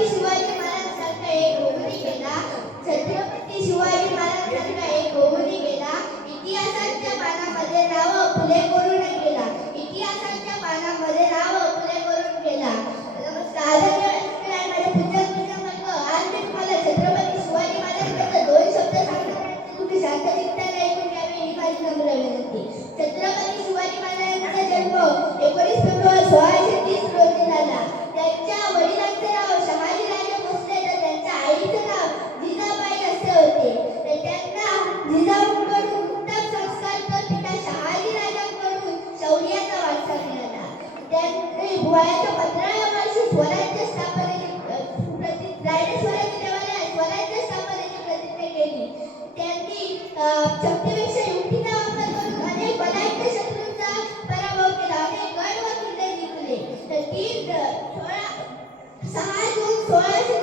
छत्रपती शिवाजी महाराजांसारखा एक होऊन गेला. छत्रपती शिवाजी महाराजांसारखा एक होऊन गेला. इतिहासाच्या पानामध्ये नाव फुले करून गेला. इतिहासाच्या पानामध्ये नाव फुले करून गेला. नमस्कार माझे पूजक वर्ग. आज मी तुम्हाला छत्रपती शिवाजी महाराजांबद्दल दोन शब्द सांगणार आहे. तुम्ही शांत चित्ताने ऐकून घ्यावे ही माझी नम्र विनंती. छत्रपती शिवाजी महाराजांचा जन्म 19 फेब्रुवारी 1630 रोजी झाला. त्यांच्या वडिलांचे नाव शहाजीराजे भोसले तर त्यांच्या आईचे नाव जिजाबाई असे होते. तर त्यांना जिजाऊंकडून उत्तम संस्कार तर पिता शहाजीराजांकडून शौर्याचा वारसा मिळाला. त्यांनी वयाच्या 15व्या वर्षी स्वराज्य स्थापनेची स्वराज्य स्थापनेची प्रतिज्ञा केली. त्यांनी शक्तीपेक्षा युक्तीचा वापर करून अनेक बलाढ्य शत्रूंचा पराभव केला. अनेक गड व किल्ले जिंकले. तर 6 जून 16